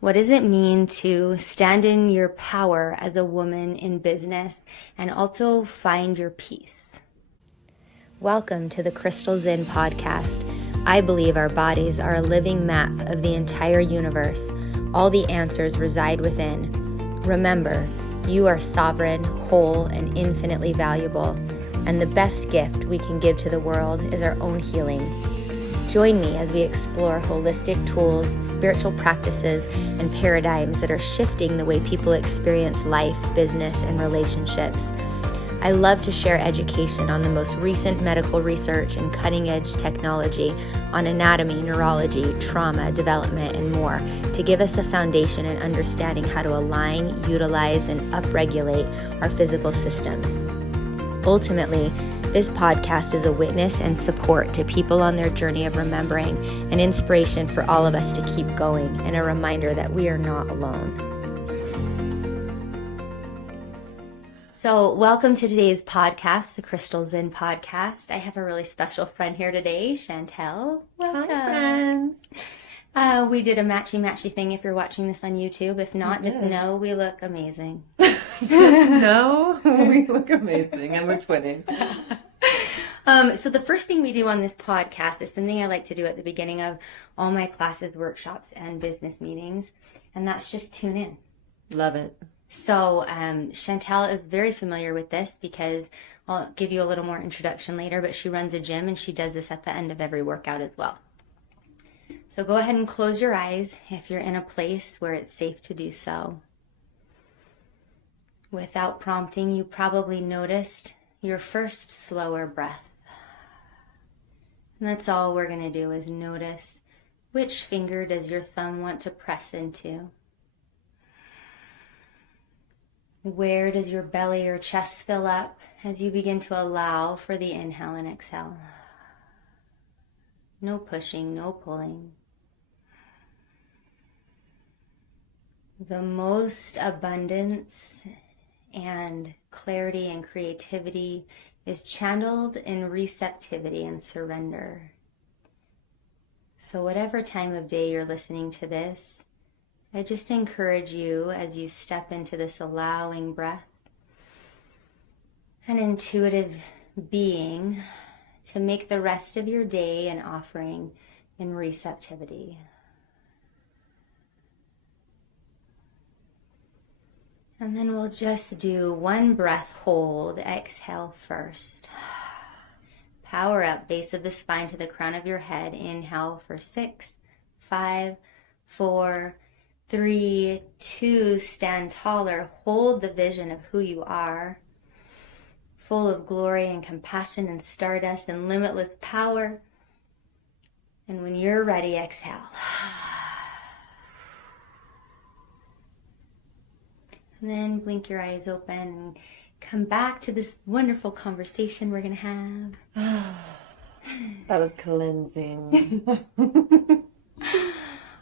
What does it mean to stand in your power as a woman in business and also find your peace? Welcome to the Crystal Zinn Podcast. I believe our bodies are a living map of the entire universe. All the answers reside within. Remember, you are sovereign, whole, and infinitely valuable. And the best gift we can give to the world is our own healing. Join me as we explore holistic tools, spiritual practices, and paradigms that are shifting the way people experience life, business, and relationships. I love to share education on the most recent medical research and cutting-edge technology on anatomy, neurology, trauma, development, and more to give us a foundation in understanding how to align, utilize, and upregulate our physical systems. Ultimately, this podcast is a witness and support to people on their journey of remembering, an inspiration for all of us to keep going, and a reminder that we are not alone. So welcome to today's podcast, the Crystal Zinn Podcast. I have a really special friend here today, Chantelle. Welcome. Hi, friends. We did a matchy thing if you're watching this on YouTube. If not, just know we look amazing. Just know we look amazing, and we're twinning. So the first thing we do on this podcast is something I like to do at the beginning of all my classes, workshops, and business meetings, and that's just tune in. Love it. So Chantelle is very familiar with this because I'll give you a little more introduction later, but she runs a gym and she does this at the end of every workout as well. So go ahead and close your eyes if you're in a place where it's safe to do so. Without prompting, you probably noticed your first slower breath. And that's all we're going to do is notice which finger does your thumb want to press into. Where does your belly or chest fill up as you begin to allow for the inhale and exhale? No pushing, no pulling. The most abundance and clarity and creativity is channeled in receptivity and surrender. So whatever time of day you're listening to this, I just encourage you as you step into this allowing breath, an intuitive being, to make the rest of your day an offering in receptivity. And then we'll just do one breath hold, exhale first. Power up, base of the spine to the crown of your head. Inhale for 6, 5, 4, 3, 2, stand taller. Hold the vision of who you are, full of glory and compassion and stardust and limitless power. And when you're ready, exhale. And then blink your eyes open and come back to this wonderful conversation we're going to have. That was cleansing.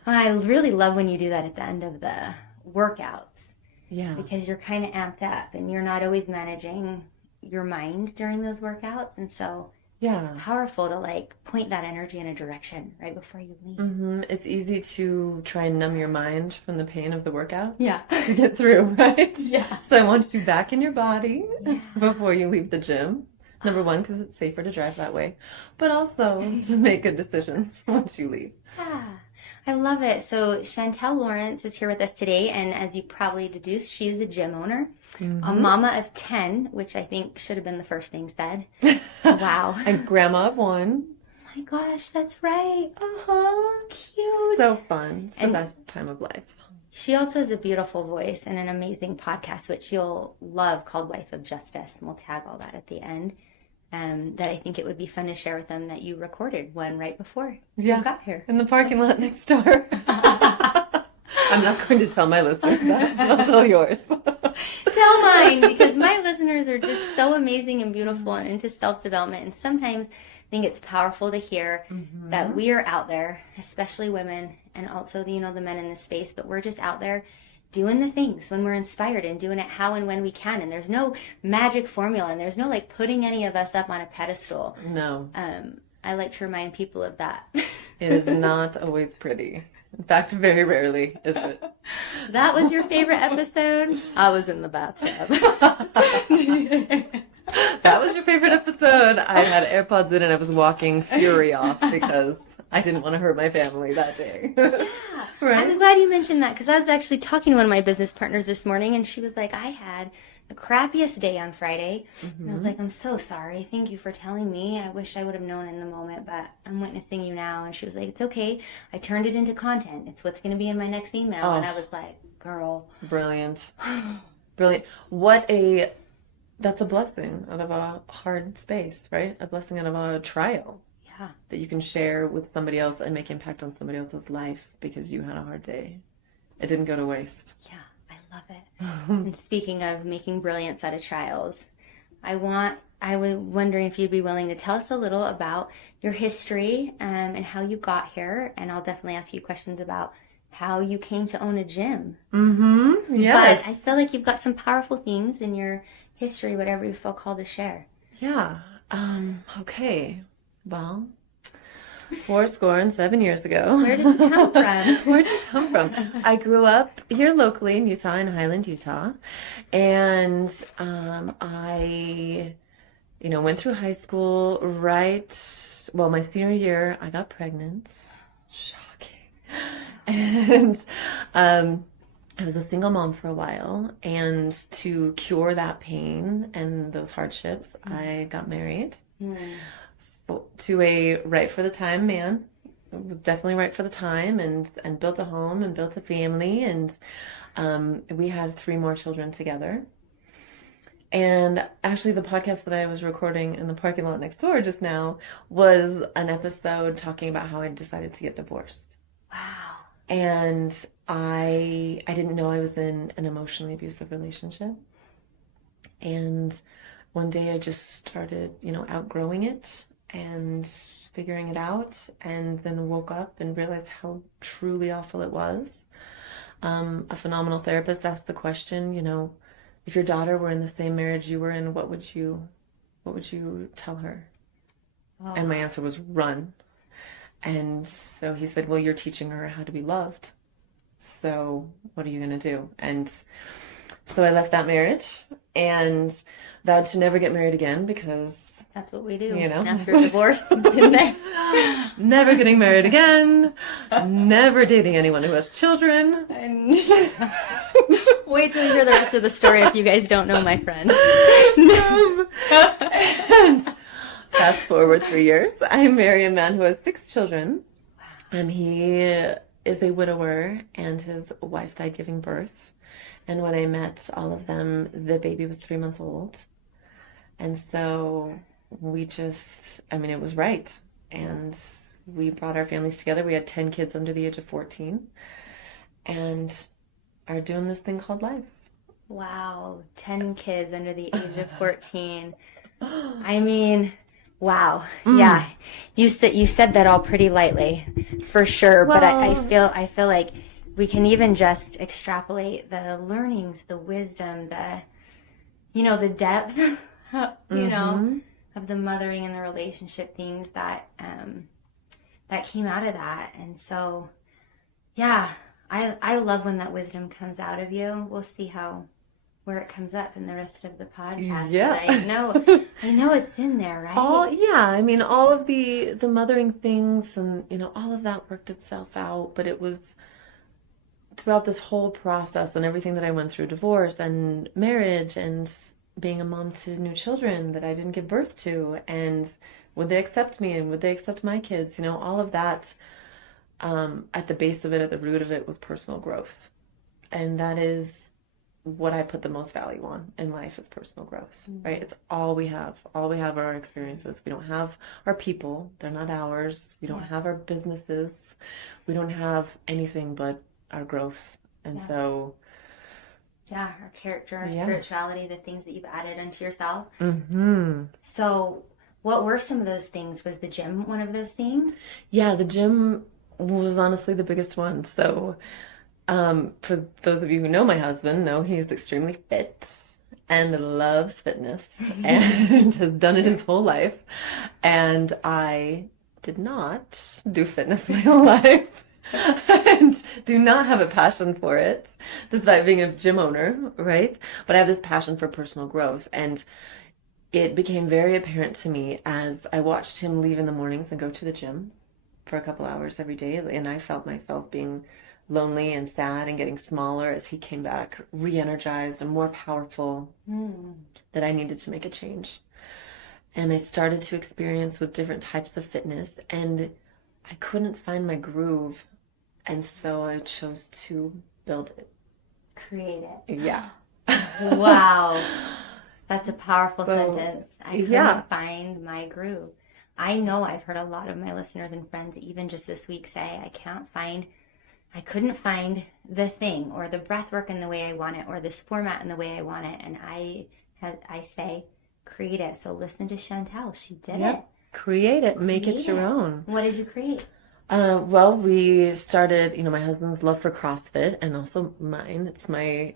I really love when you do that at the end of the workouts. Yeah. Because you're kind of amped up and you're not always managing your mind during those workouts. And so it's powerful to point that energy in a direction right before you leave. Mm-hmm. It's easy to try and numb your mind from the pain of the workout. Yeah. To get through, right? Yeah. So I want you back in your body before you leave the gym. Number one, because it's safer to drive that way. But also to make good decisions once you leave. Yeah. I love it. So Chantelle Lawrence is here with us today, and as you probably deduced, she is a gym owner, a mama of 10, which I think should have been the first thing said. Wow. And grandma of 1. Oh my gosh, that's right. Cute. So fun. It's the best time of life. She also has a beautiful voice and an amazing podcast, which you'll love, called Wife of Justus, and we'll tag all that at the end. That I think it would be fun to share with them that you recorded one right before you got here. In the parking lot next door. I'm not going to tell my listeners that. I'll tell yours. Tell mine, because my listeners are just so amazing and beautiful and into self-development. And sometimes I think it's powerful to hear that we are out there, especially women, and also the men in this space, but we're just out there doing the things when we're inspired and doing it how and when we can. And there's no magic formula, and there's no putting any of us up on a pedestal. No. I like to remind people of that. It is not always pretty. In fact, very rarely is it. That was your favorite episode? I was in the bathtub. That was your favorite episode? I had AirPods in and I was walking fury off because I didn't want to hurt my family that day. Yeah. Right? I'm glad you mentioned that because I was actually talking to one of my business partners this morning and she was like, I had the crappiest day on Friday. And I was like, I'm so sorry. Thank you for telling me. I wish I would have known in the moment, but I'm witnessing you now. And she was like, it's okay. I turned it into content. It's what's going to be in my next email. And I was like, girl. Brilliant. Brilliant. That's a blessing out of a hard space, right? A blessing out of a trial. Yeah. That you can share with somebody else and make impact on somebody else's life because you had a hard day. It didn't go to waste. Yeah, I love it. And speaking of making brilliance out of trials, I was wondering if you'd be willing to tell us a little about your history and how you got here. And I'll definitely ask you questions about how you came to own a gym. Mm-hmm. Yes. But I feel like you've got some powerful things in your history, whatever you feel called to share. Yeah. Okay. Well, 7 years ago. Where did you come from? Where did you come from? I grew up here locally in Utah, in Highland, Utah. And I, went through high school my senior year, I got pregnant. Shocking. And I was a single mom for a while. And to cure that pain and those hardships, I got married. To a right for the time man. It was definitely right for the time and built a home and built a family and we had 3 more children together. And actually the podcast that I was recording in the parking lot next door just now was an episode talking about how I decided to get divorced. Wow. And I didn't know I was in an emotionally abusive relationship. And one day I just started, outgrowing it and figuring it out, and then woke up and realized how truly awful it was. A phenomenal therapist asked the question, if your daughter were in the same marriage you were in, what would you tell her? Oh. And my answer was run. And so he said, well, you're teaching her how to be loved. So what are you going to do? And so I left that marriage and vowed to never get married again because that's what we do. After divorce. Been there. Never getting married again. Never dating anyone who has children. And wait till you hear the rest of the story if you guys don't know my friend. And fast forward 3 years, I marry a man who has 6 children. And he is a widower and his wife died giving birth. And when I met all of them, the baby was 3 months old. And so it was right. And we brought our families together. We had 10 kids under the age of 14 and are doing this thing called life. Wow. 10 kids under the age of 14. Wow. Yeah. You said that all pretty lightly for sure. Well, but I feel like we can even just extrapolate the learnings, the wisdom, the depth, of the mothering and the relationship things that came out of that. And so, yeah, I love when that wisdom comes out of you. We'll see where it comes up in the rest of the podcast. Yeah. But I know it's in there, right? All of the mothering things and, all of that worked itself out, but it was throughout this whole process and everything that I went through, divorce and marriage and being a mom to new children that I didn't give birth to, and would they accept me and would they accept my kids, all of that, at the base of it, at the root of it was personal growth. And that is what I put the most value on in life, is personal growth, right? It's all we have. All we have are our experiences. We don't have our people. They're not ours. We don't have our businesses. We don't have anything but our growth. And so... yeah, our character, our spirituality, the things that you've added unto yourself. Mm-hmm. So what were some of those things? Was the gym one of those things? Yeah, the gym was honestly the biggest one. So for those of you who know my husband, know he's extremely fit and loves fitness and has done it his whole life. And I did not do fitness my whole life. and do not have a passion for it, despite being a gym owner, right? But I have this passion for personal growth. And it became very apparent to me as I watched him leave in the mornings and go to the gym for a couple hours every day. And I felt myself being lonely and sad and getting smaller as he came back, re-energized and more powerful, that I needed to make a change. And I started to experience with different types of fitness, and I couldn't find my groove. And so I chose to build it. Create it. Yeah. Wow. That's a powerful sentence. I couldn't find my groove. I know I've heard a lot of my listeners and friends, even just this week, say, I couldn't find the thing or the breath work in the way I want it or this format in the way I want it. And I say, create it. So listen to Chantelle. She did it. Create it. Make it your own. What did you create? Well, we started, my husband's love for CrossFit, and also mine. It's my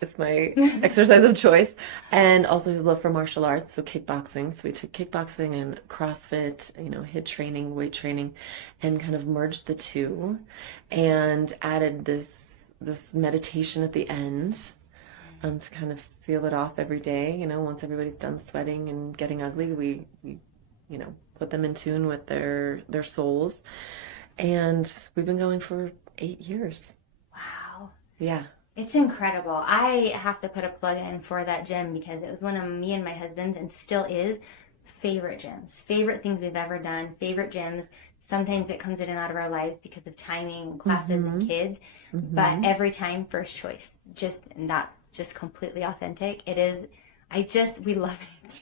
exercise of choice, and also his love for martial arts, so kickboxing. So we took kickboxing and CrossFit, HIIT training, weight training, and kind of merged the two, and added this meditation at the end, to kind of seal it off every day. Once everybody's done sweating and getting ugly, we put them in tune with their souls. And we've been going for 8 years. Wow. Yeah. It's incredible. I have to put a plug in for that gym because it was one of me and my husband's, and still is, favorite gyms. Favorite things we've ever done. Favorite gyms. Sometimes it comes in and out of our lives because of timing and classes and kids. But every time, first choice. And that's just completely authentic. It is. We love it.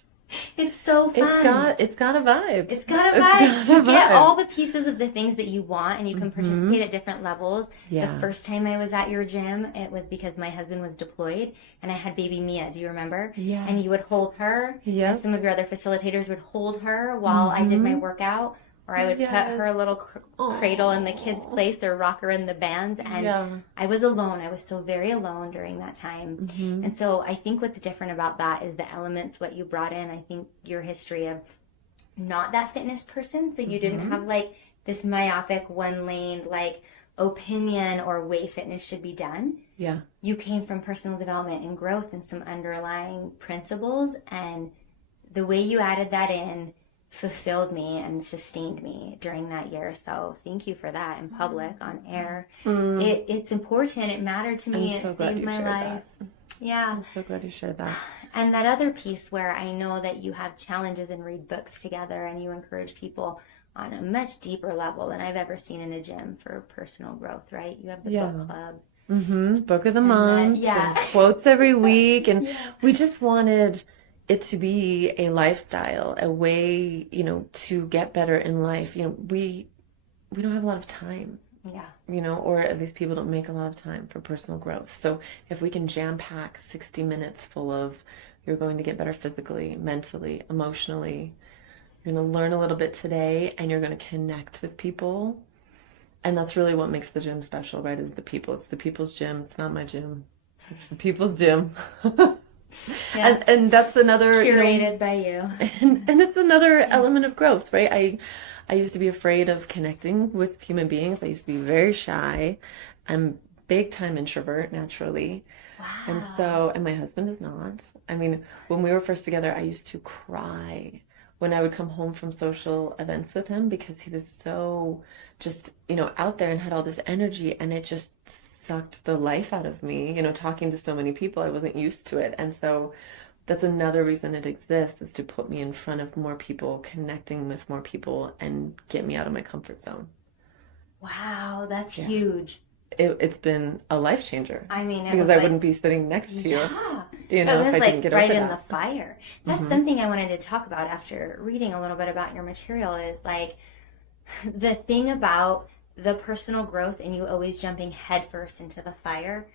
It's so fun. It's got a vibe. It's got a vibe. You get all the pieces of the things that you want, and you can participate at different levels. Yeah. The first time I was at your gym, it was because my husband was deployed, and I had baby Mia. Do you remember? Yeah. And you would hold her. Yeah. And some of your other facilitators would hold her while I did my workout. Or I would put her little cradle in the kids' place or rock her in the bands. And I was alone. I was so very alone during that time. And so I think what's different about that is the elements, what you brought in. I think your history of not that fitness person. So you didn't have like this myopic one lane, like opinion or way fitness should be done. Yeah. You came from personal development and growth and some underlying principles. And the way you added that in fulfilled me and sustained me during that year. So thank you for that in public, on air. It's important. It mattered to me. It saved my life. Yeah. I'm so glad you shared that. And that other piece where I know that you have challenges and read books together, and you encourage people on a much deeper level than I've ever seen in a gym for personal growth, right? You have the book club. Book of the month. And quotes every week. And we just wanted it to be a lifestyle, a way, to get better in life. We don't have a lot of time. Yeah. Or at least people don't make a lot of time for personal growth. So if we can jam pack 60 minutes full of, you're going to get better physically, mentally, emotionally, you're going to learn a little bit today, and you're going to connect with people. And that's really what makes the gym special, right? Is the people. It's the people's gym. It's not my gym. It's the people's gym. Yes. And that's another curated by you. And it's another element of growth, right? I used to be afraid of connecting with human beings. I used to be very shy. I'm big time introvert naturally. Wow. And my husband is not. I mean, when we were first together, I used to cry when I would come home from social events with him, because he was so just, out there and had all this energy, and it just sucked the life out of me, talking to so many people. I wasn't used to it. And so that's another reason it exists, is to put me in front of more people, connecting with more people, and get me out of my comfort zone. Wow, that's huge. It's been a life changer. I mean, because I wouldn't be sitting next to you. It was if I didn't get right in the fire. That's something I wanted to talk about after reading a little bit about your material, is like the thing about the personal growth and you always jumping headfirst into the fire.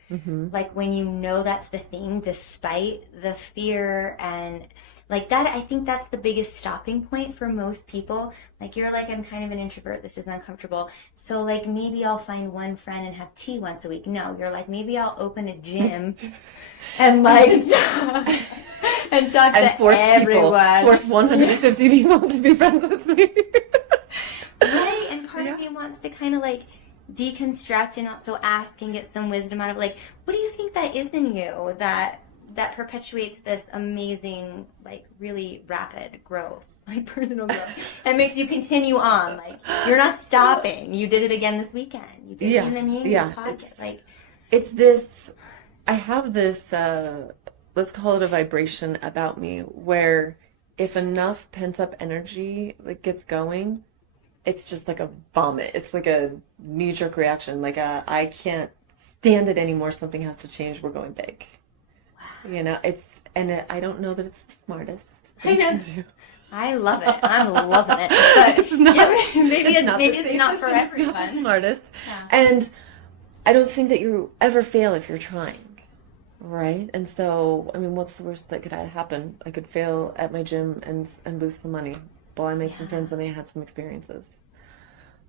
Like when that's the thing, despite the fear and like that, I think that's the biggest stopping point for most people. Like you're like, I'm kind of an introvert. This is uncomfortable. So like maybe I'll find one friend and have tea once a week. No, you're like, maybe I'll open a gym and like and talk to force everyone. Force 150 people to be friends with me. Right? And part of me wants to kind of like deconstruct and also ask and get some wisdom out of, like, what do you think that is in you that perpetuates this amazing, like, really rapid growth, like personal growth, and makes you continue on? Like, you're not stopping. You did it again this weekend. You did, you know what I mean? Yeah. It's this, I have this, let's call it a vibration about me, where if enough pent up energy like gets going, it's just like a vomit. It's like a knee-jerk reaction. Like I can't stand it anymore. Something has to change. We're going big. Wow. You know, I don't know that it's the smartest thing to do. I love it. I'm loving it. But it's not, maybe it's not for everyone. Not the smartest. Yeah. And I don't think that you ever fail if you're trying, right? And so, I mean, what's the worst that could happen? I could fail at my gym and lose some money. Well, I made some friends and I had some experiences.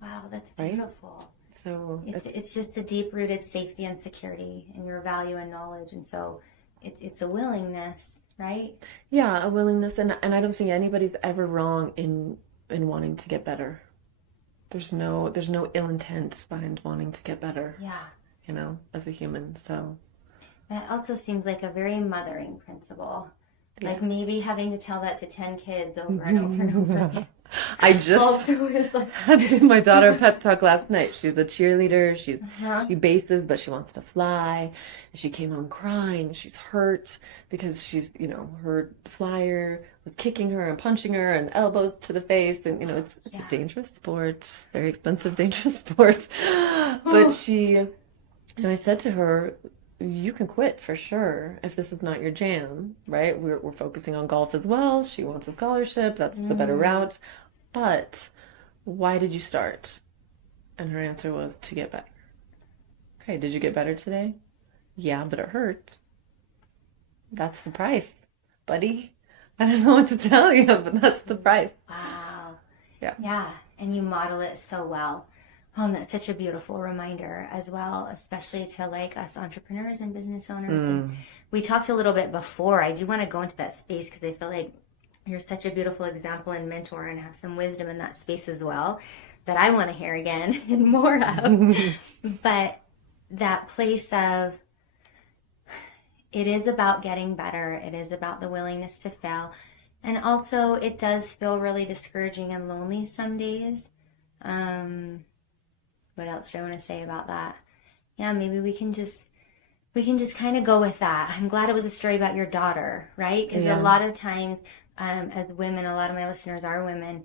Wow, that's beautiful. Right? So it's just a deep-rooted safety and security in your value and knowledge, and so it's a willingness, right? Yeah, a willingness, and I don't think anybody's ever wrong in wanting to get better. There's no ill intent behind wanting to get better. Yeah. You know, as a human. So that also seems like a very mothering principle. Like maybe having to tell that to 10 kids over and over and over again. I just had my daughter a pep talk last night. She's a cheerleader. She bases, but she wants to fly. And she came home crying. She's hurt because she's, you know, her flyer was kicking her and punching her and elbows to the face. And, you know, it's a dangerous sport, very expensive, dangerous sport. But she, you know, I said to her, you can quit for sure if this is not your jam, right? We're focusing on golf as well. She wants a scholarship. That's the better route. But why did you start? And her answer was to get better. Okay, did you get better today? Yeah, but it hurt. That's the price, buddy. I don't know what to tell you, but that's the price. Wow. Yeah. Yeah, and you model it so well. That's such a beautiful reminder as well, especially to like us entrepreneurs and business owners. And we talked a little bit before. I do want to go into that space because I feel like you're such a beautiful example and mentor and have some wisdom in that space as well that I want to hear again and more of. But that place of, it is about getting better. It is about the willingness to fail. And also it does feel really discouraging and lonely some days. What else do I want to say about that? Yeah, maybe we can just kind of go with that. I'm glad it was a story about your daughter, right? Because a lot of times, as women, a lot of my listeners are women,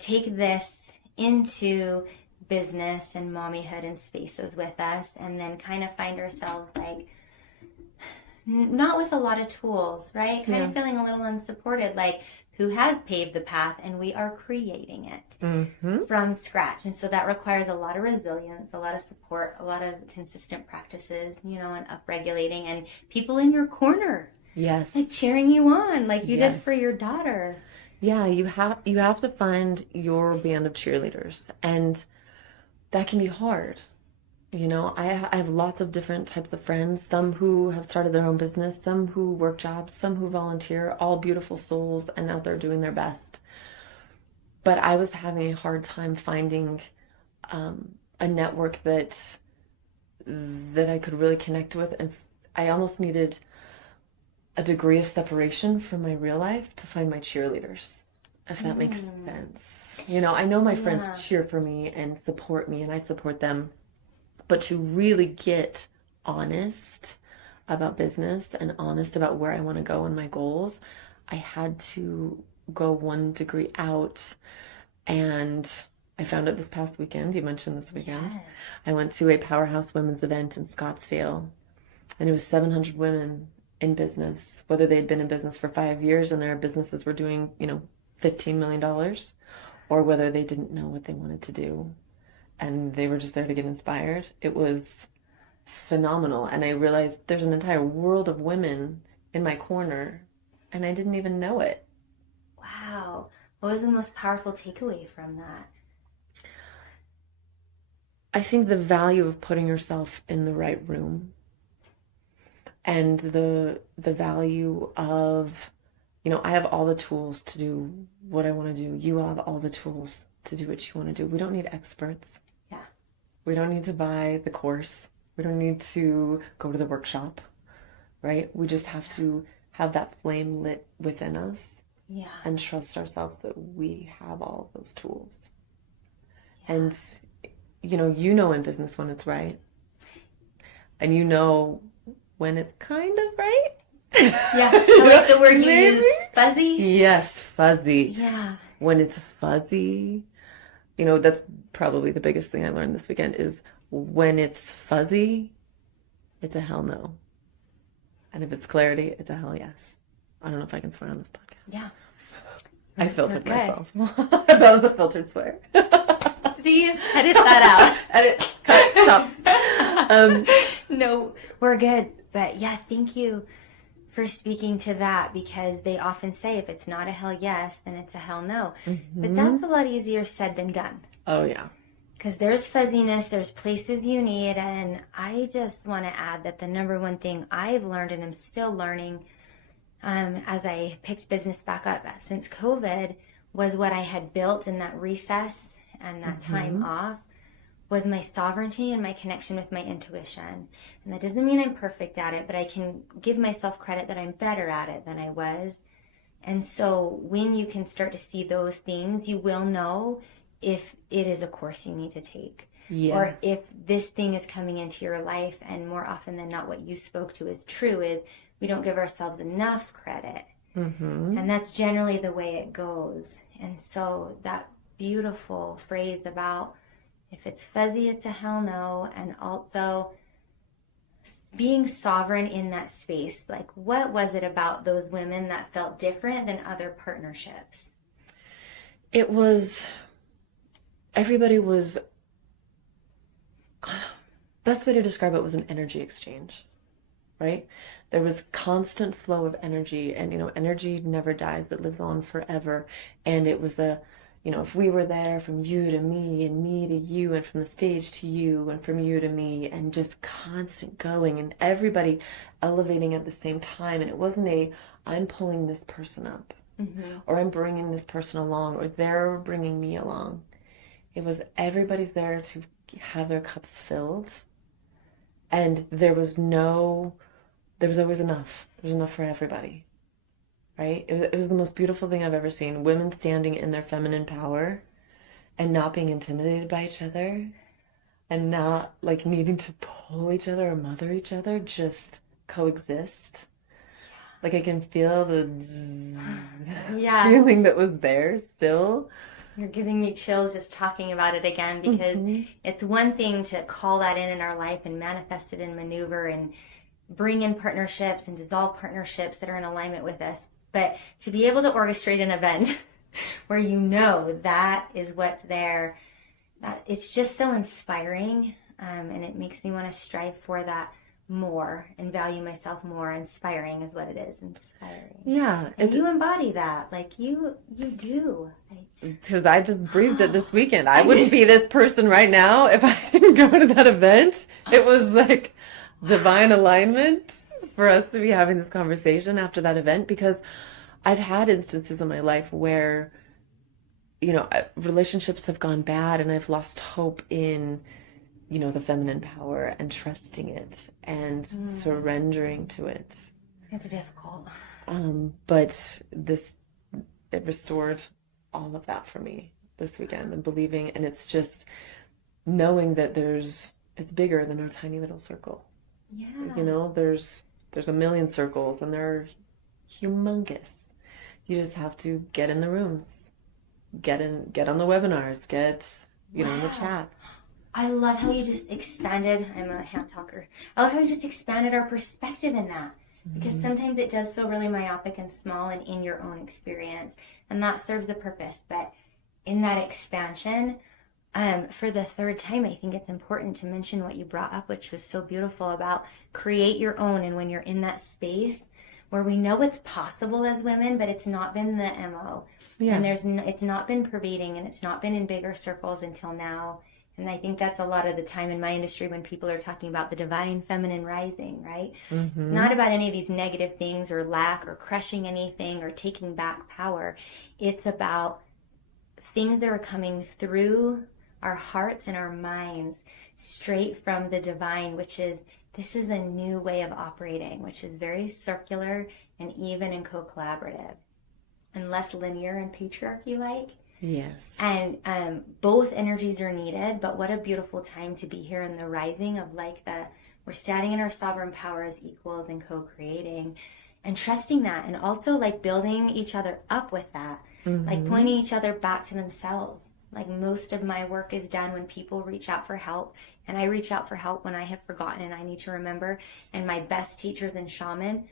take this into business and mommyhood and spaces with us, and then kind of find ourselves like not with a lot of tools, right? Kind of feeling a little unsupported, like who has paved the path and we are creating it from scratch. And so that requires a lot of resilience, a lot of support, a lot of consistent practices, you know, and upregulating and people in your corner. Yes. Like cheering you on like you did for your daughter. Yeah, you have to find your band of cheerleaders, and that can be hard. You know, I have lots of different types of friends, some who have started their own business, some who work jobs, some who volunteer, all beautiful souls and out there doing their best. But I was having a hard time finding a network that I could really connect with. And I almost needed a degree of separation from my real life to find my cheerleaders, if that makes sense. You know, I know my friends cheer for me and support me, and I support them. But to really get honest about business and honest about where I want to go and my goals, I had to go one degree out. And I found it this past weekend. You mentioned this weekend. Yes. I went to a Powerhouse Women's event in Scottsdale. And it was 700 women in business, whether they'd been in business for 5 years and their businesses were doing, you know, $15 million, or whether they didn't know what they wanted to do. And they were just there to get inspired. It was phenomenal. And I realized there's an entire world of women in my corner, and I didn't even know it. Wow. What was the most powerful takeaway from that? I think the value of putting yourself in the right room, and the value of, you know, I have all the tools to do what I want to do. You have all the tools to do what you want to do. We don't need experts. Yeah. We don't need to buy the course. We don't need to go to the workshop, right? We just have to have that flame lit within us. Yeah. And trust ourselves that we have all of those tools. Yeah. And you know in business when it's right. And you know when it's kind of right. Yeah. I like the word you use, fuzzy. Yes, fuzzy. Yeah. When it's fuzzy, that's probably the biggest thing I learned this weekend is when it's fuzzy, it's a hell no. And if it's clarity, it's a hell yes. I don't know if I can swear on this podcast. Yeah. I filtered myself. That was a filtered swear. Steve, edit that out. Edit, cut, chop. No, we're good. But yeah, thank you for speaking to that, because they often say if it's not a hell yes, then it's a hell no. Mm-hmm. But that's a lot easier said than done. Oh, yeah. Because there's fuzziness, there's places you need. And I just want to add that the number one thing I've learned, and I'm still learning, as I picked business back up since COVID, was what I had built in that recess and that time off was my sovereignty and my connection with my intuition. And that doesn't mean I'm perfect at it, but I can give myself credit that I'm better at it than I was. And so when you can start to see those things, you will know if it is a course you need to take. Yes. Or if this thing is coming into your life, and more often than not what you spoke to is true, is we don't give ourselves enough credit. Mm-hmm. And that's generally the way it goes. And so that beautiful phrase about if it's fuzzy, it's a hell no. And also being sovereign in that space. Like, what was it about those women that felt different than other partnerships? It was, everybody was, best way to describe it was an energy exchange, right? There was constant flow of energy, and, energy never dies. It lives on forever. And it was if we were there from you to me and me to you and from the stage to you and from you to me, and just constant going and everybody elevating at the same time. And it wasn't I'm pulling this person up or I'm bringing this person along or they're bringing me along. It was everybody's there to have their cups filled. And there was always enough. There's enough for everybody. Right? It was the most beautiful thing I've ever seen. Women standing in their feminine power and not being intimidated by each other and not like needing to pull each other or mother each other, just coexist. Like I can feel the feeling that was there still. You're giving me chills just talking about it again, because it's one thing to call that in our life and manifest it and maneuver and bring in partnerships and dissolve partnerships that are in alignment with us. But to be able to orchestrate an event where that is what's there, that it's just so inspiring, and it makes me want to strive for that more and value myself more. Inspiring is what it is, inspiring. Yeah. And you embody that, like you do. Because I just breathed it this weekend. I wouldn't be this person right now if I didn't go to that event. It was like divine alignment for us to be having this conversation after that event, because I've had instances in my life where, relationships have gone bad and I've lost hope in, the feminine power and trusting it and surrendering to it. It's difficult. But it restored all of that for me this weekend, and believing, and it's just knowing that it's bigger than our tiny little circle. Yeah. There's a million circles and they're humongous. You just have to get in the rooms, get on the webinars, in the chats. I love how you just expanded. I'm a hand talker. I love how you just expanded our perspective in that, because sometimes it does feel really myopic and small and in your own experience, and that serves the purpose. But in that expansion, for the third time, I think it's important to mention what you brought up, which was so beautiful, about create your own. And when you're in that space where we know it's possible as women, but it's not been the MO. Yeah. And it's not been pervading, and it's not been in bigger circles until now. And I think that's a lot of the time in my industry when people are talking about the divine feminine rising, right? It's not about any of these negative things or lack or crushing anything or taking back power. It's about things that are coming through our hearts and our minds straight from the divine, this is a new way of operating, which is very circular and even and co-collaborative and less linear and patriarchy-like. Yes. And both energies are needed, but what a beautiful time to be here in the rising of we're standing in our sovereign power as equals and co-creating and trusting that, and also like building each other up with that, like pointing each other back to themselves. Like most of my work is done when people reach out for help, and I reach out for help when I have forgotten and I need to remember. And my best teachers and shaman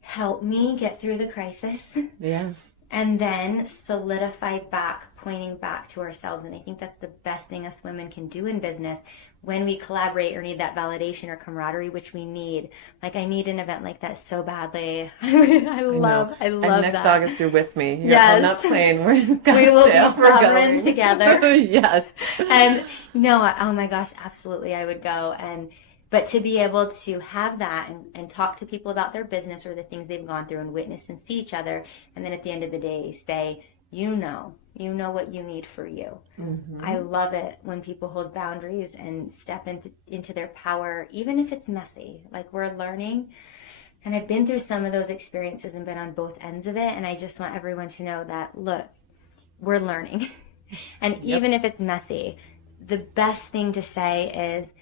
help me get through the crisis. Yeah. And then solidify back, pointing back to ourselves. And I think that's the best thing us women can do in business when we collaborate or need that validation or camaraderie, which we need. Like, I need an event like that so badly. I love and next that. August, you're with me. You're yes. on that plane. We're in Scottsdale. We will be sovereign together. Yes. And no, oh my gosh, absolutely, I would go. But to be able to have that and talk to people about their business or the things they've gone through and witness and see each other, and then at the end of the day say, you know what you need for you. I love it when people hold boundaries and step into their power, even if it's messy. Like, we're learning, and I've been through some of those experiences and been on both ends of it, and I just want everyone to know that, look, we're learning. And even if it's messy, the best thing to say is,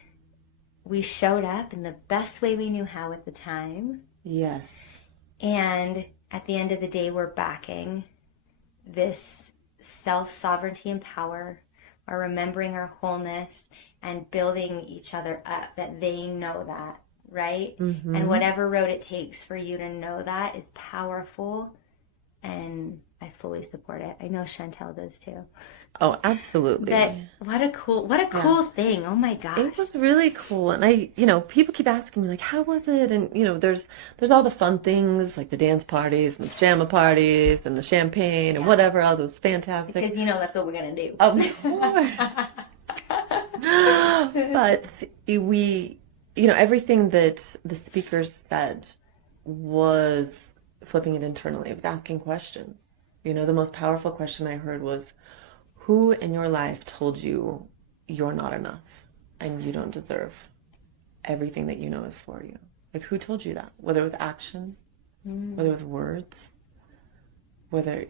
we showed up in the best way we knew how at the time. Yes. And at the end of the day, we're backing this self-sovereignty and power, or remembering our wholeness and building each other up, that they know that, right? And whatever road it takes for you to know that is powerful, and I fully support it. I know Chantelle does too. Oh, absolutely. What a cool thing. Oh my gosh. It was really cool. And people keep asking me, like, how was it? And, there's all the fun things, like the dance parties and the pajama parties and the champagne and whatever else. It was fantastic. Because that's what we're going to do. Of course. But everything that the speakers said was flipping it internally. It was asking questions. The most powerful question I heard was, who in your life told you you're not enough and you don't deserve everything that you know is for you? Like, who told you that? Whether with action, whether with words, whether,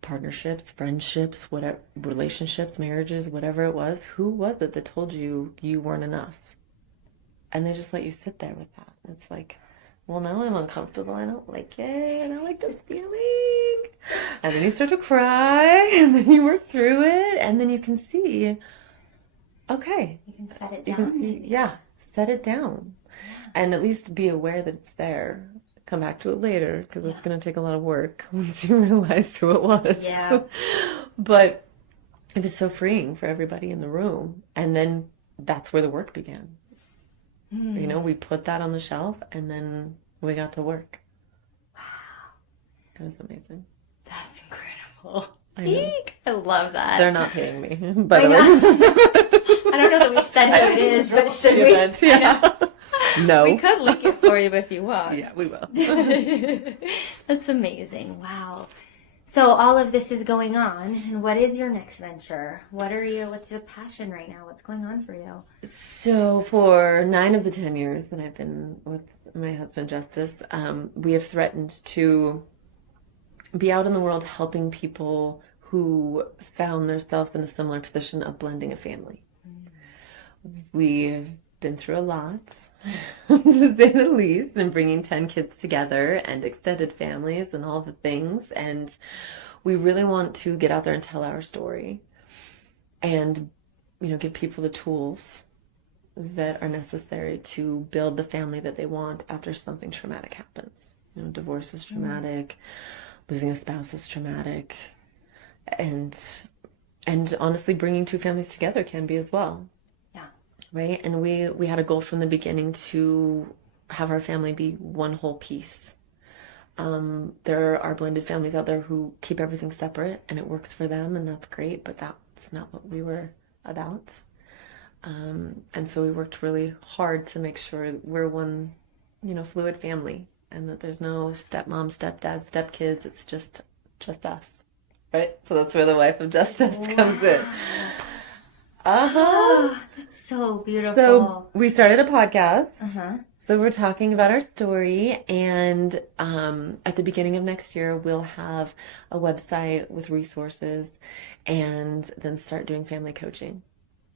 partnerships, friendships, whatever, relationships, marriages, whatever it was, who was it that told you you weren't enough? And they just let you sit there with that. It's like, well, now I'm uncomfortable. I don't like it. I don't like this feeling. And then you start to cry, and then you work through it, and then you can see, okay. You can set it down. Set it down. Yeah. And at least be aware that it's there. Come back to it later, because it's going to take a lot of work once you realize who it was. Yeah. But it was so freeing for everybody in the room. And then that's where the work began. We put that on the shelf, and then we got to work. Wow. It was amazing. That's incredible. I love that. They're not paying me, by the way. I don't know that we've said who it is, but should we? Yeah. No. We could link it for you if you want. Yeah, we will. That's amazing. Wow. So all of this is going on, and what is your next venture? What's your passion right now? What's going on for you? So for 9 of the 10 years that I've been with my husband, Justus, we have threatened to be out in the world helping people who found themselves in a similar position of blending a family. We've been through a lot, to say the least, and bringing 10 kids together and extended families and all the things. And we really want to get out there and tell our story and, give people the tools that are necessary to build the family that they want after something traumatic happens. Divorce is traumatic, losing a spouse is traumatic, and honestly, bringing 2 families together can be as well. Right? And we had a goal from the beginning to have our family be one whole piece. There are blended families out there who keep everything separate, and it works for them, and that's great, but that's not what we were about. And so we worked really hard to make sure we're one, fluid family, and that there's no stepmom, stepdad, stepkids. It's just us. Right? So that's where the wife of Justus comes in. Uh-huh. That's so beautiful. So we started a podcast. Uh-huh. So we're talking about our story, and at the beginning of next year, we'll have a website with resources and then start doing family coaching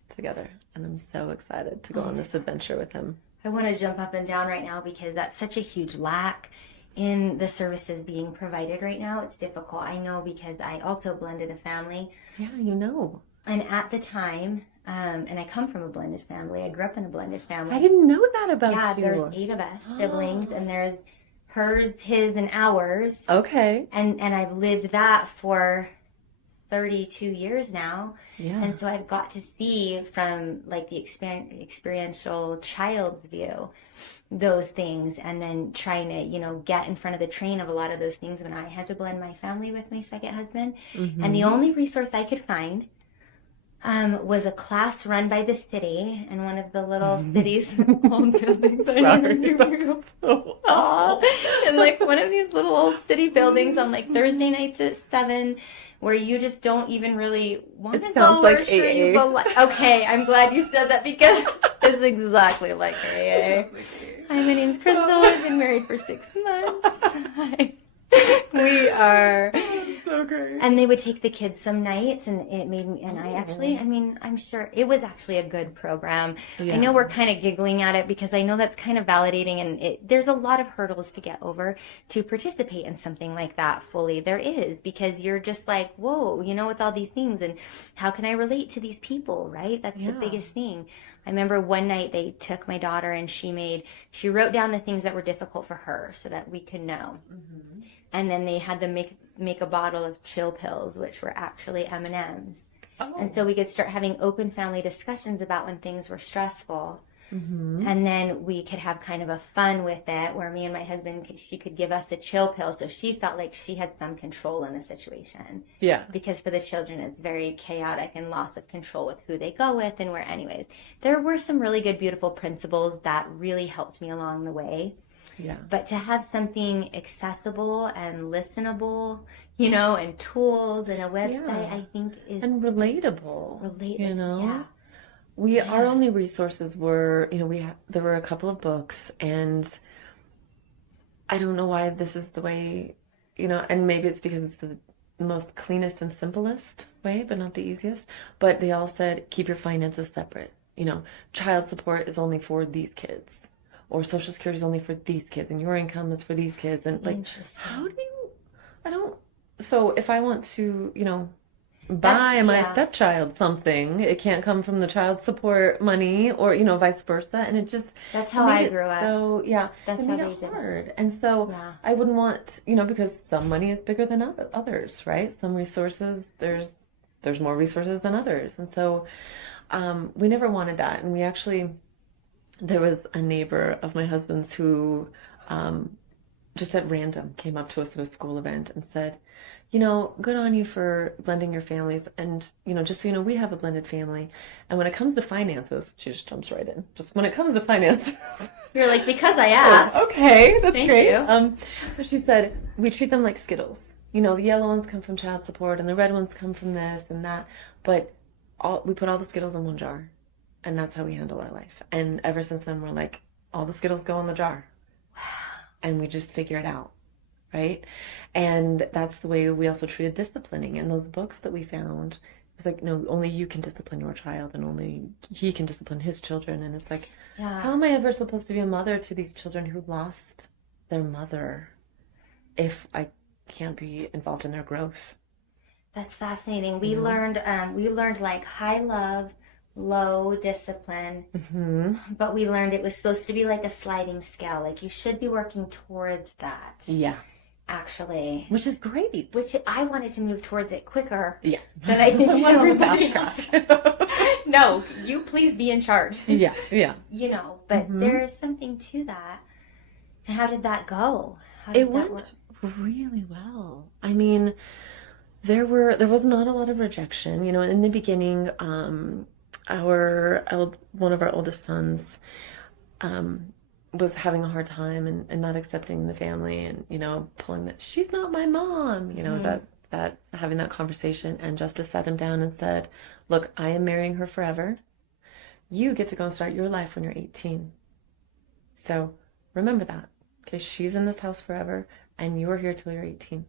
together. And I'm so excited to go on this adventure with him. I want to jump up and down right now because that's such a huge lack in the services being provided right now. It's difficult. I know because I also blended a family. Yeah, you know. And at the time, and I come from a blended family. I grew up in a blended family. I didn't know that about you. Yeah, there's 8 of us siblings, and there's hers, his, and ours. Okay. And I've lived that for 32 years now. Yeah. And so I've got to see from like the experiential child's view those things, and then trying to, get in front of the train of a lot of those things when I had to blend my family with my second husband. Mm-hmm. And the only resource I could find was a class run by the city in one of the little cities home buildings. Sorry, that's so awful. And like one of these little old city buildings on like Thursday nights at 7, where you just don't even really want to go like or sure AA. you okay, I'm glad you said that because it's exactly like AA. Hi, my name's Crystal. I've been married for 6 months. We are so great. And they would take the kids some nights, and it made me, and I actually, I'm sure it was actually a good program. Yeah. I know we're kind of giggling at it because I know that's kind of validating, and there's a lot of hurdles to get over to participate in something like that fully. There is, because you're just like, whoa, with all these things, and how can I relate to these people, right? That's the biggest thing. I remember one night they took my daughter and she wrote down the things that were difficult for her so that we could know. Mm-hmm. And then they had them make a bottle of chill pills, which were actually M&Ms. Oh. And so we could start having open family discussions about when things were stressful. Mm-hmm. And then we could have kind of a fun with it where me and my husband, she could give us a chill pill. So she felt like she had some control in the situation. Yeah. Because for the children, it's very chaotic and loss of control with who they go with and where. Anyways, there were some really good, beautiful principles that really helped me along the way. Yeah. But to have something accessible and listenable, and tools and a website, I think is... And relatable. Yeah. Our only resources were, there were a couple of books, and I don't know why this is the way, and maybe it's because it's the most cleanest and simplest way, but not the easiest. But they all said, keep your finances separate. Child support is only for these kids, or Social Security is only for these kids, and your income is for these kids. And like, so if I want to, buy my stepchild something, it can't come from the child support money, or vice versa, and it just that's how I grew up. So that's how they did hard. And so I wouldn't want because some money is bigger than others, right? Some resources, there's more resources than others, and so we never wanted that. And we actually, there was a neighbor of my husband's who just at random came up to us at a school event and said, good on you for blending your families. And, just so we have a blended family. And when it comes to finances, she just jumps right in. Just when it comes to finances. You're like, because I asked. Oh, okay, that's Thank great. You. But she said, we treat them like Skittles. The yellow ones come from child support and the red ones come from this and that. But we put all the Skittles in one jar. And that's how we handle our life. And ever since then, we're like, all the Skittles go in the jar. And we just figure it out. Right? And that's the way we also treated disciplining. And those books that we found, it was like, no, only you can discipline your child and only he can discipline his children. And it's like, how am I ever supposed to be a mother to these children who lost their mother if I can't be involved in their growth? That's fascinating. We learned like high love, low discipline, but we learned it was supposed to be like a sliding scale. Like you should be working towards that. Yeah. Actually. Which is great. Which I wanted to move towards it quicker. Yeah. Than I think everybody else. No, you please be in charge. Yeah, yeah. But there is something to that. And how did that go? It went really well. I mean, there was not a lot of rejection. In the beginning, one of our oldest sons was having a hard time and not accepting the family and, pulling that she's not my mom, that having that conversation, and Justus sat him down and said, look, I am marrying her forever. You get to go and start your life when you're 18. So remember that. Okay, she's in this house forever, and you're here till you're 18.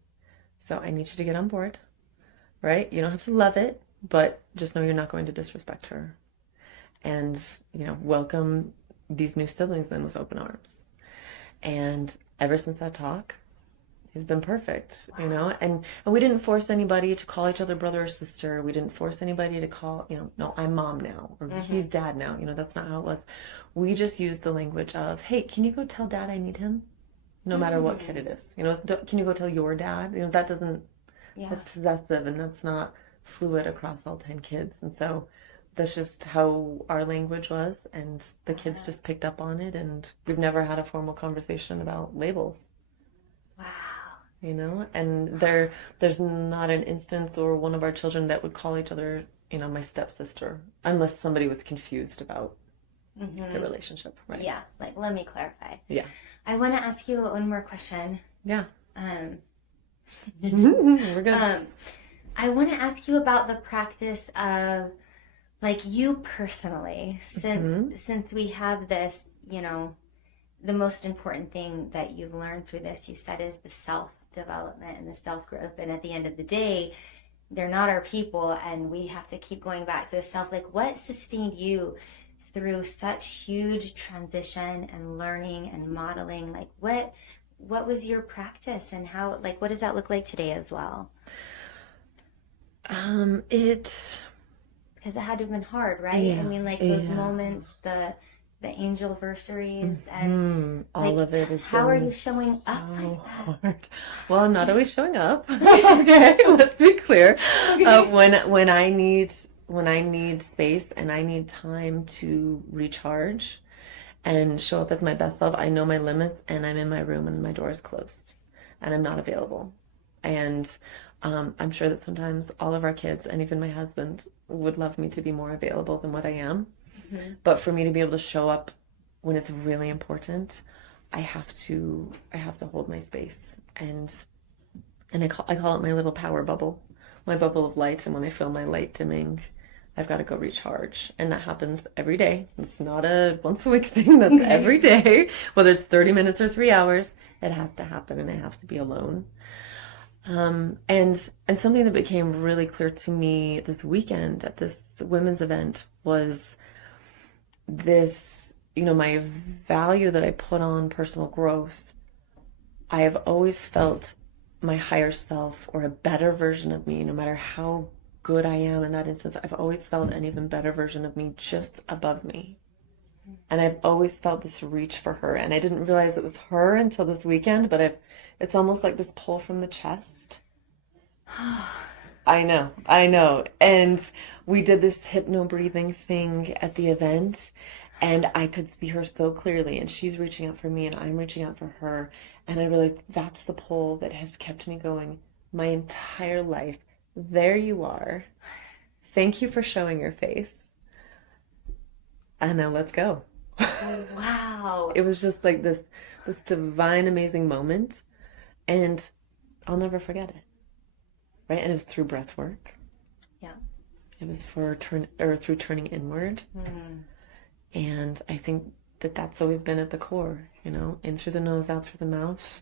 So I need you to get on board, right? You don't have to love it, but just know you're not going to disrespect her. And, welcome these new siblings then with open arms. And ever since that talk, he's been perfect, and we didn't force anybody to call each other brother or sister. We didn't force anybody to call, no, I'm mom now, or he's dad now. That's not how it was. We just used the language of, hey, can you go tell dad I need him? No matter what kid it is. Can you go tell your dad? That doesn't, that's possessive, and that's not fluid across all 10 kids. And so that's just how our language was, and the kids just picked up on it, and we've never had a formal conversation about labels. Wow. And there's not an instance or one of our children that would call each other, my stepsister, unless somebody was confused about the relationship, right? Yeah, like, let me clarify. Yeah. I want to ask you one more question. Yeah. We're good. I want to ask you about the practice of, like, you personally, since we have this, the most important thing that you've learned through this, you said, is the self-development and the self-growth. And at the end of the day, they're not our people, and we have to keep going back to the self. Like, what sustained you through such huge transition and learning and modeling? Like, what was your practice, and how, like, what does that look like today as well? Because it had to have been hard, right? Yeah, I mean, like, those moments, the angelversaries, and all of it is. How are you showing up so like that? Hard. Well, I'm not always showing up. Okay, let's be clear. When I need space and I need time to recharge and show up as my best self, I know my limits, and I'm in my room and my door is closed, and I'm not available. And I'm sure that sometimes all of our kids, and even my husband, would love me to be more available than what I am. But for me to be able to show up when it's really important, I have to hold my space, and I call it my little power bubble, my bubble of light. And when I feel my light dimming, I've got to go recharge, and that happens every day. It's not a once a week thing. That's every day, whether it's 30 minutes or 3 hours. It has to happen, and I have to be alone. And something that became really clear to me this weekend at this women's event was this, my value that I put on personal growth. I have always felt my higher self, or a better version of me, no matter how good I am in that instance, I've always felt an even better version of me just above me. And I've always felt this reach for her. And I didn't realize it was her until this weekend, but it's almost like this pull from the chest. I know. And we did this hypno breathing thing at the event, and I could see her so clearly, and she's reaching out for me and I'm reaching out for her. And I realized that's the pull that has kept me going my entire life. There you are. Thank you for showing your face. And now let's go. Wow. It was just like this divine, amazing moment. And I'll never forget it. Right? And it was through breath work. Yeah. It was through turning inward. And I think that's always been at the core, in through the nose, out through the mouth.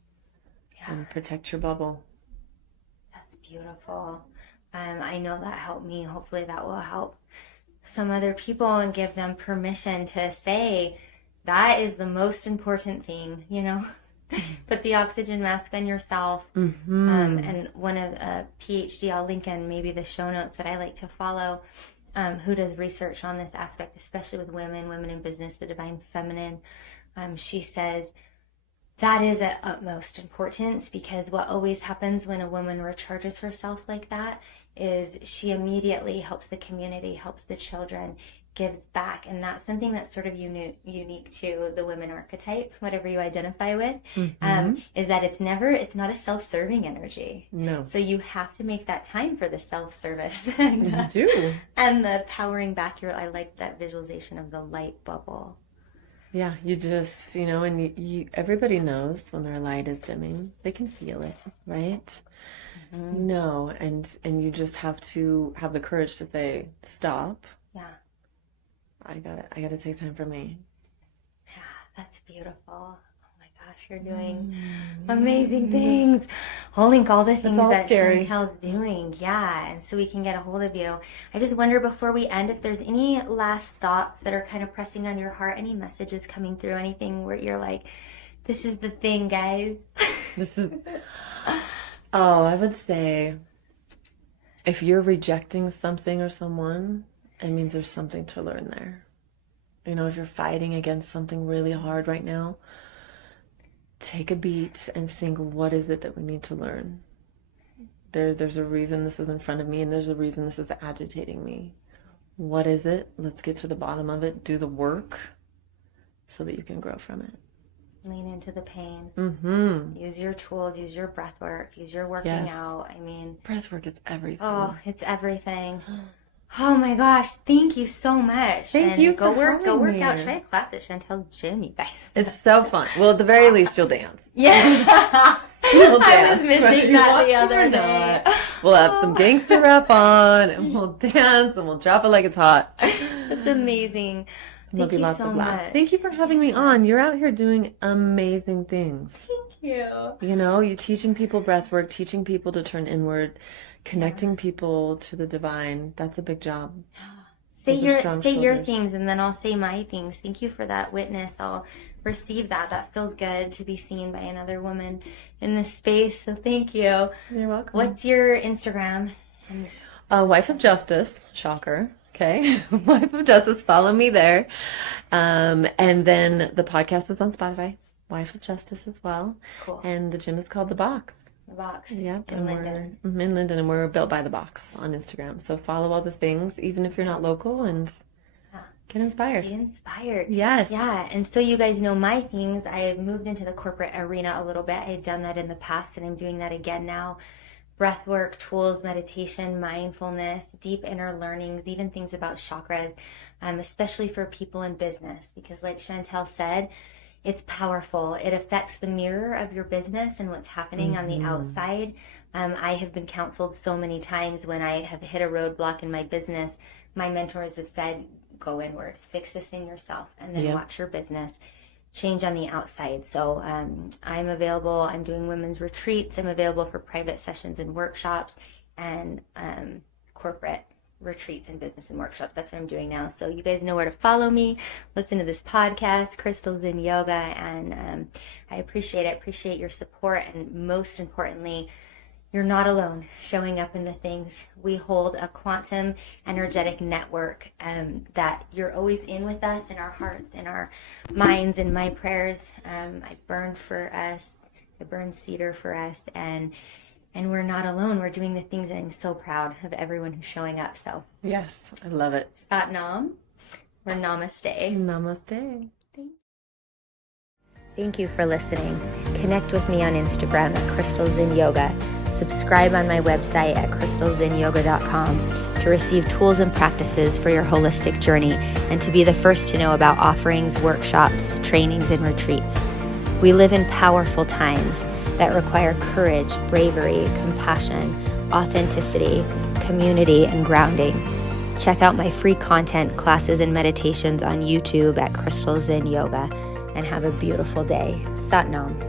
Yeah. And protect your bubble. That's beautiful. I know that helped me. Hopefully that will help some other people, and give them permission to say, that is the most important thing, Put the oxygen mask on yourself. And one of PhD, I'll link in maybe the show notes, that I like to follow, who does research on this aspect, especially with women in business, the divine feminine. She says that is at utmost importance, because what always happens when a woman recharges herself like that is she immediately helps the community, helps the children, gives back. And that's something that's sort of unique to the women archetype, whatever you identify with, is that it's not a self-serving energy. No. So you have to make that time for the self-service. You do. And the powering back I like that visualization of the light bubble. Yeah, you just, and you everybody knows when their light is dimming. They can feel it, right? No, and you just have to have the courage to say, stop. Yeah. I gotta take time for me. Yeah, that's beautiful. You're doing amazing things. I'll link all the things that Chantelle's doing. Yeah, and so we can get a hold of you. I just wonder before we end if there's any last thoughts that are kind of pressing on your heart, any messages coming through, anything where you're like, this is the thing, guys. I would say if you're rejecting something or someone, it means there's something to learn there. You know, if you're fighting against something really hard right now, take a beat and think, what is it that we need to learn? There's a reason this is in front of me, and there's a reason this is agitating me. What is it? Let's get to the bottom of it. Do the work so that you can grow from it. Lean into the pain. Mm-hmm. Use your tools. Use your breath work. Use your working out. I mean, breath work is everything. Oh, it's everything. Oh my gosh, thank you so much. Thank you for go work me. out. Try a class at Chantelle's gym, you guys. It's so fun. Well, at the very least, you'll dance. Yeah. You'll dance, I was missing that the other day. We'll have some gangster rap on, and we'll dance, and we'll drop it like it's hot. That's amazing. Thank you so much. Thank you for having me on. You're out here doing amazing things. Thank you. You know, you're teaching people breath work, teaching people to turn inward, connecting people to the divine. That's a big job. Say your things, and then I'll say my things. Thank you for that witness. I'll receive that. That feels good to be seen by another woman in this space. So thank you. You're welcome. What's your Instagram? Wife of Justus. Shocker. Okay. Wife of Justus. Follow me there. And then the podcast is on Spotify. Wife of Justus as well. Cool. And the gym is called The Box. The Box. Yep. In Linden. We're in Linden, and we're built by The Box on Instagram. So follow all the things, even if you're not local, and get inspired. Be inspired. Yes. Yeah. And so you guys know my things. I moved into the corporate arena a little bit. I had done that in the past, and I'm doing that again now. Breath work, tools, meditation, mindfulness, deep inner learnings, even things about chakras, especially for people in business. Because like Chantelle said, it's powerful. It affects the mirror of your business and what's happening on the outside. I have been counseled so many times when I have hit a roadblock in my business. My mentors have said, go inward, fix this in yourself, and then watch your business change on the outside. So I'm available. I'm doing women's retreats. I'm available for private sessions and workshops, and corporate retreats and business and workshops. That's what I'm doing now. So you guys know where to follow me. Listen to this podcast, Crystal Zinn Yoga, and I appreciate it. Appreciate your support, and most importantly, you're not alone showing up in the things. We hold a quantum energetic network that you're always in with us, in our hearts, in our minds, in my prayers. I burn for us. I burn cedar for us, and we're not alone. We're doing the things, and I'm so proud of everyone who's showing up. So yes, I love it. Sat Nam or Namaste. Namaste. Thank you for listening. Connect with me on Instagram at Crystal Zinn Yoga. Subscribe on my website at crystalzinnyoga.com to receive tools and practices for your holistic journey, and to be the first to know about offerings, workshops, trainings, and retreats. We live in powerful times that require courage, bravery, compassion, authenticity, community, and grounding. Check out my free content, classes, and meditations on YouTube at Crystal Zinn Yoga. And have a beautiful day. Sat Nam.